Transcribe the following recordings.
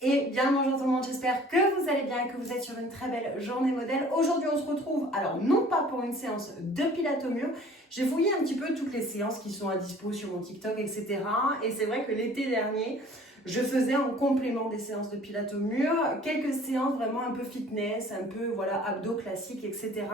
Et bien bonjour tout le monde, j'espère que vous allez bien, que vous êtes sur une très belle journée modèle. Aujourd'hui on se retrouve, alors non pas pour une séance de pilates au mur, j'ai fouillé un petit peu toutes les séances qui sont à dispo sur mon TikTok, etc. Et c'est vrai que l'été dernier, je faisais en complément des séances de pilates au mur, quelques séances vraiment un peu fitness, un peu voilà abdos classiques, etc.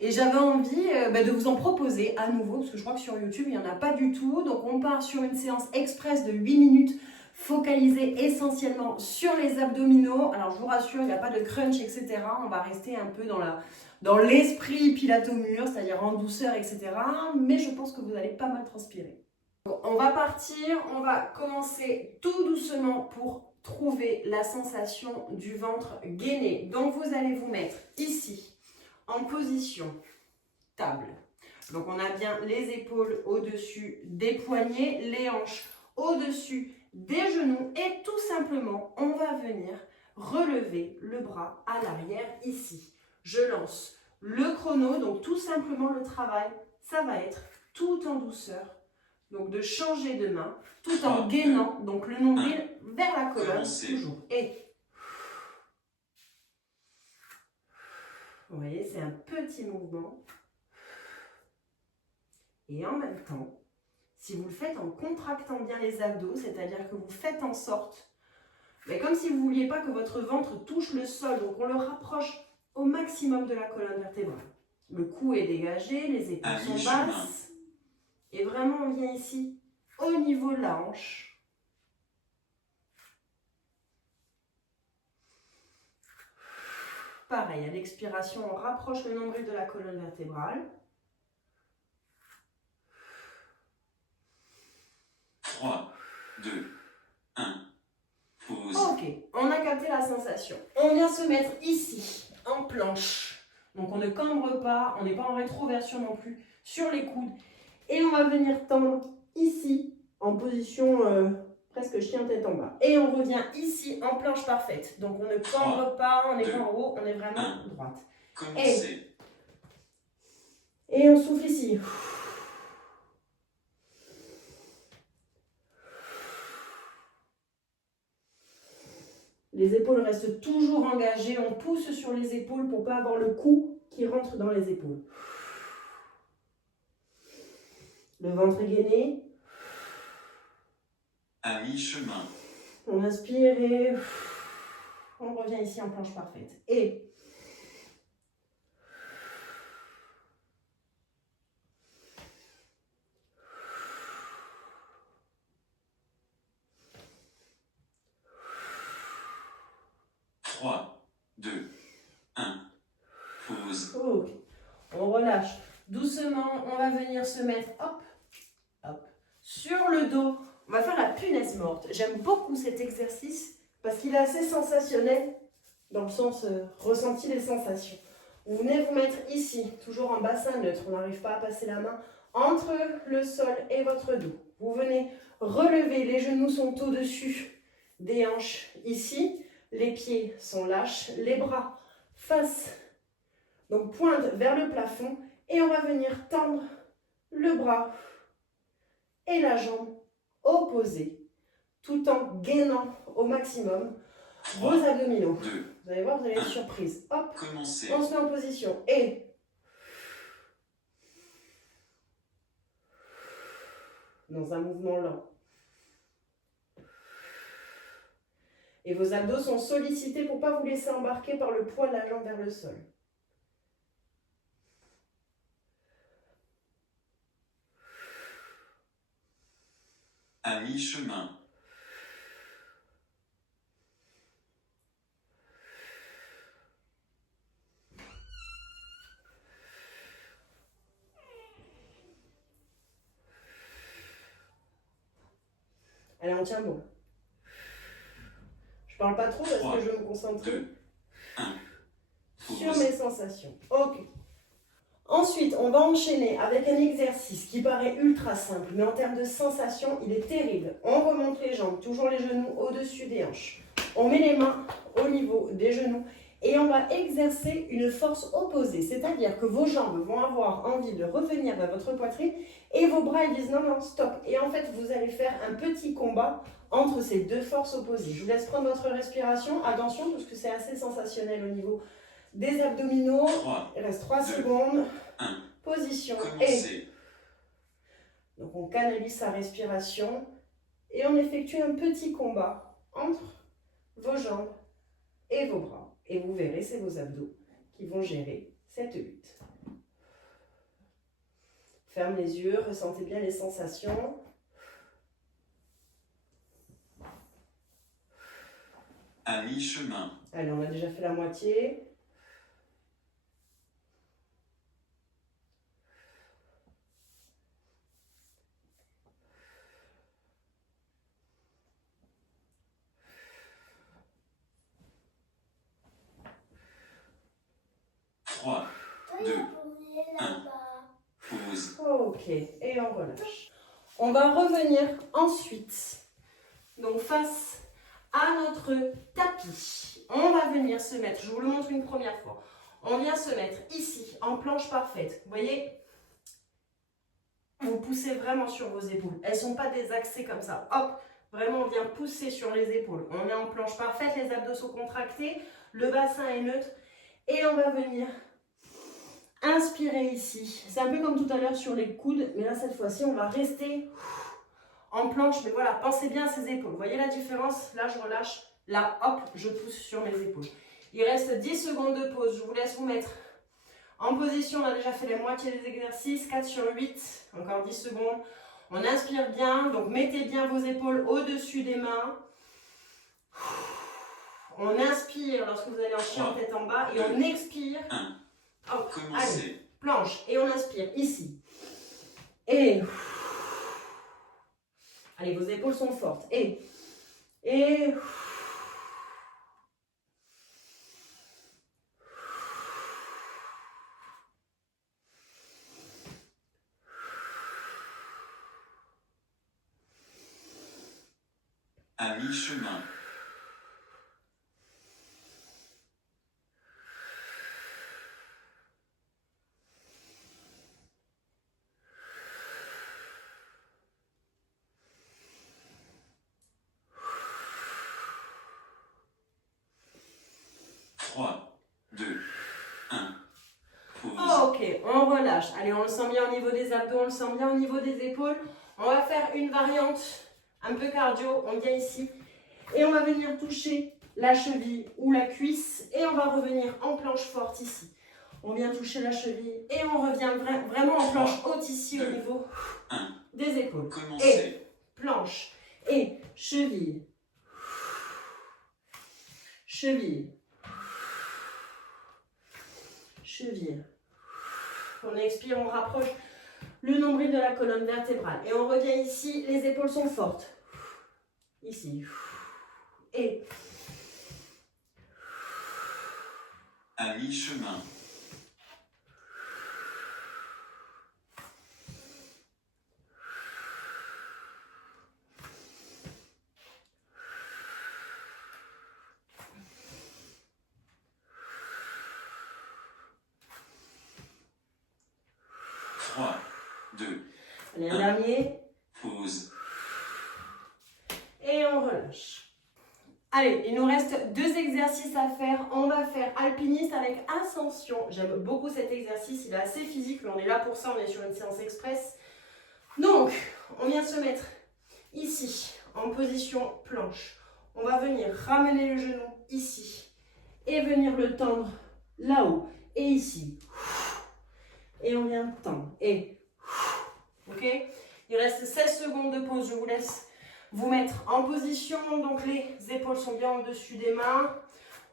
Et j'avais envie de vous en proposer à nouveau, parce que je crois que sur YouTube il n'y en a pas du tout. Donc on part sur une séance express de 8 minutes, focalisé essentiellement sur les abdominaux. Alors je vous rassure, il n'y a pas de crunch, etc. On va rester un peu dans l'esprit pilates au mur, c'est-à-dire en douceur, etc. Mais je pense que vous allez pas mal transpirer. Bon, on va partir, on va commencer tout doucement pour trouver la sensation du ventre gainé. Donc vous allez vous mettre ici, en position table. Donc on a bien les épaules au-dessus des poignets, les hanches au-dessus des genoux et tout simplement, on va venir relever le bras à l'arrière ici. Je lance le chrono, donc tout simplement le travail, ça va être tout en douceur. Donc de changer de main, tout en gainant, donc le nombril vers la colonne, toujours. Et vous voyez, c'est un petit mouvement. Et en même temps, si vous le faites en contractant bien les abdos, c'est-à-dire que vous faites en sorte, mais comme si vous ne vouliez pas que votre ventre touche le sol, donc on le rapproche au maximum de la colonne vertébrale. Le cou est dégagé, les épaules sont basses. Et vraiment, on vient ici, au niveau de la hanche. Pareil, à l'expiration, on rapproche le nombril de la colonne vertébrale. 3, 2, 1, pause. Ok, on a capté la sensation. On vient se mettre ici, en planche. Donc on ne cambre pas, on n'est pas en rétroversion non plus, sur les coudes. Et on va venir tendre ici, en position presque chien tête en bas. Et on revient ici, en planche parfaite. Donc on ne cambre pas, on n'est pas en haut, on est vraiment droite. Et on souffle ici. Les épaules restent toujours engagées. On pousse sur les épaules pour ne pas avoir le cou qui rentre dans les épaules. Le ventre est gainé. À mi-chemin. On inspire et on revient ici en planche parfaite. Et 3, 2, 1, pause. ok. On relâche doucement. On va venir se mettre hop, hop, sur le dos. On va faire la punaise morte. J'aime beaucoup cet exercice parce qu'il est assez sensationnel dans le sens ressenti des sensations. Vous venez vous mettre ici, toujours en bassin neutre. On n'arrive pas à passer la main entre le sol et votre dos. Vous venez relever, les genoux sont au-dessus des hanches ici. Les pieds sont lâches, les bras face, donc pointe vers le plafond. Et on va venir tendre le bras et la jambe opposée, tout en gainant au maximum vos abdominaux. Vous allez voir, vous allez être surprise. Hop, on se met en position. Et dans un mouvement lent. Et vos abdos sont sollicités pour ne pas vous laisser embarquer par le poids de la jambe vers le sol. À mi-chemin. Allez, on tient bon. Je parle pas trop parce que je veux me concentrer sur mes sensations. Ok. Ensuite, on va enchaîner avec un exercice qui paraît ultra simple, mais en termes de sensation, il est terrible. On remonte les jambes, toujours les genoux au-dessus des hanches. On met les mains au niveau des genoux Et on va exercer une force opposée, c'est-à-dire que vos jambes vont avoir envie de revenir vers votre poitrine et vos bras ils disent non, non, stop. Et en fait, vous allez faire un petit combat entre ces deux forces opposées. Je vous laisse prendre votre respiration. Attention, parce que c'est assez sensationnel au niveau des abdominaux. 3, Il reste 3 2, secondes. 1. Position et... Commencez. Donc on canalise sa respiration et on effectue un petit combat entre vos jambes et vos bras. Et vous verrez, c'est vos abdos qui vont gérer cette lutte. Ferme les yeux, ressentez bien les sensations. À mi-chemin. Allez, on a déjà fait la moitié. Trois, 2, 1. Pause. Ok, et on relâche. On va revenir ensuite, donc face à notre tapis. On va venir se mettre, je vous le montre une première fois, on vient se mettre ici, en planche parfaite. Vous voyez, vous poussez vraiment sur vos épaules. Elles ne sont pas désaxées comme ça. Hop, vraiment on vient pousser sur les épaules. On est en planche parfaite, les abdos sont contractés, le bassin est neutre. Et on va venir inspirer ici. C'est un peu comme tout à l'heure sur les coudes, mais là cette fois-ci on va rester en planche. Mais voilà, pensez bien à ces épaules. Vous voyez la différence? Là je relâche, là hop, je pousse sur mes épaules. Il reste 10 secondes de pause. Je vous laisse vous mettre en position. On a déjà fait la moitié des exercices, 4 sur 8, encore 10 secondes. On inspire bien, donc mettez bien vos épaules au-dessus des mains. On inspire lorsque vous allez en chien tête en bas et on expire. Hop, allez, planche et on inspire ici. Et allez, vos épaules sont fortes. Et à mi-chemin. Trois, 2, 1. Pause. ok, on relâche. Allez, on le sent bien au niveau des abdos, on le sent bien au niveau des épaules. On va faire une variante un peu cardio. On vient ici et on va venir toucher la cheville ou la cuisse et on va revenir en planche forte ici. On vient toucher la cheville et on revient vraiment en planche haute ici au niveau des épaules. Et planche et cheville, cheville, cheville. On expire, on rapproche le nombril de la colonne vertébrale. Et on revient ici, les épaules sont fortes. Ici. Et à mi-chemin. Trois, 2. allez, un dernier. Pause. Et on relâche. Allez, il nous reste 2 exercices à faire. On va faire alpiniste avec ascension. J'aime beaucoup cet exercice, il est assez physique. On est là pour ça, on est sur une séance express. Donc, on vient se mettre ici, en position planche. On va venir ramener le genou ici et venir le tendre là-haut et ici. Et on vient tendre. Et, ok? Il reste 16 secondes de pause, je vous laisse vous mettre en position, donc les épaules sont bien au-dessus des mains.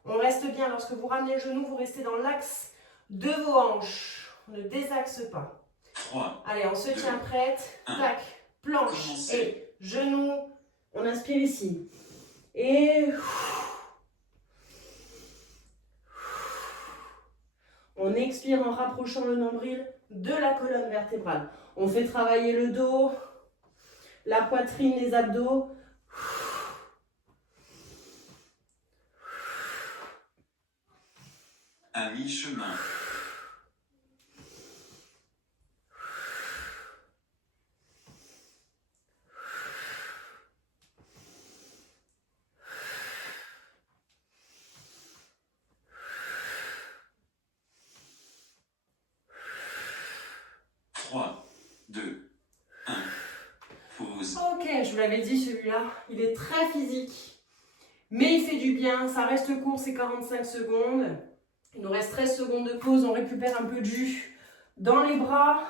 On reste bien, lorsque vous ramenez le genou, vous restez dans l'axe de vos hanches. On ne désaxe pas. 3. Allez, on se tient prête. Tac, planche et genou. On inspire ici. Et on expire en rapprochant le nombril de la colonne vertébrale. On fait travailler le dos, la poitrine, les abdos. À mi-chemin. 3, 2, 1. Pause. Ok, je vous l'avais dit, celui-là, il est très physique, mais il fait du bien. Ça reste court, c'est 45 secondes. Il nous reste 13 secondes de pause, on récupère un peu de jus dans les bras.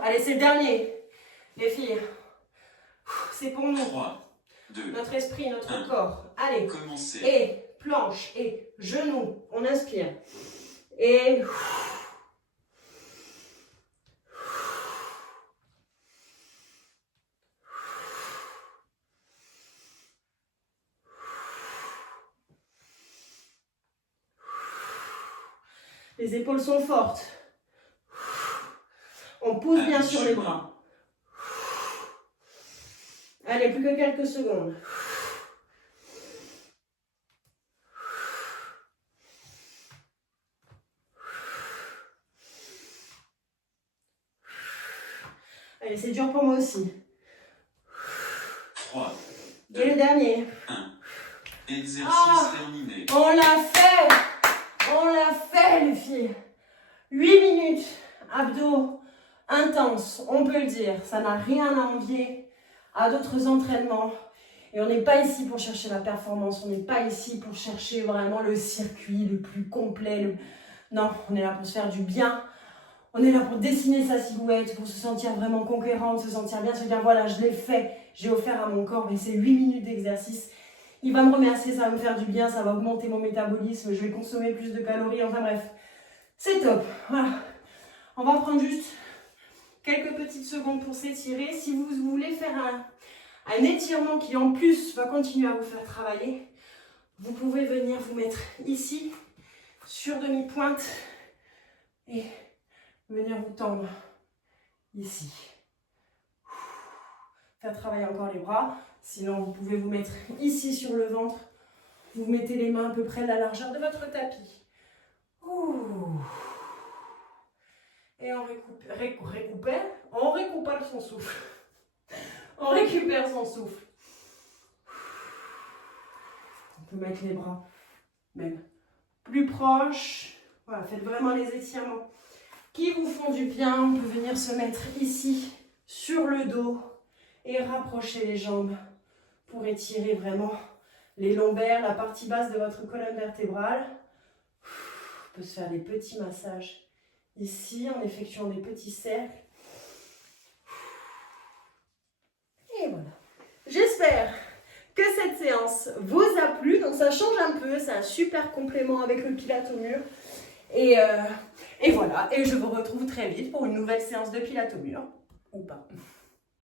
Allez, c'est le dernier, les filles. C'est pour nous. 3, 2, Notre esprit, notre 1. corps. Allez. Commencez. Et planche et genoux. On inspire. Et les épaules sont fortes. On pousse bien sur les bras. Allez, plus que quelques secondes. Allez, c'est dur pour moi aussi. 3, Et le 2, dernier. 1. Exercice terminé. On l'a fait! On l'a fait, les filles! 8 minutes, abdos intenses, on peut le dire. Ça n'a rien à envier à d'autres entraînements. Et on n'est pas ici pour chercher la performance, on n'est pas ici pour chercher vraiment le circuit le plus complet. Non, on est là pour se faire du bien. On est là pour dessiner sa silhouette, pour se sentir vraiment conquérante, se sentir bien, se dire voilà, je l'ai fait, j'ai offert à mon corps, mais c'est 8 minutes d'exercice. Il va me remercier, ça va me faire du bien, ça va augmenter mon métabolisme, je vais consommer plus de calories, enfin bref, c'est top. Voilà. On va prendre juste quelques petites secondes pour s'étirer. Si vous voulez faire un étirement qui en plus va continuer à vous faire travailler, vous pouvez venir vous mettre ici, sur demi-pointe, et venir vous tendre ici. Faire travailler encore les bras. Sinon, vous pouvez vous mettre ici sur le ventre. Vous mettez les mains à peu près de la largeur de votre tapis. Et on récupère son souffle. On récupère son souffle. On peut mettre les bras même plus proches. Voilà, faites vraiment les étirements qui vous font du bien. On peut venir se mettre ici sur le dos et rapprocher les jambes pour étirer vraiment les lombaires, la partie basse de votre colonne vertébrale. On peut se faire des petits massages ici en effectuant des petits cercles. Et voilà. J'espère que cette séance vous a plu. Donc ça change un peu, c'est un super complément avec le pilates au mur. Et voilà, et je vous retrouve très vite pour une nouvelle séance de pilates au mur, ou pas.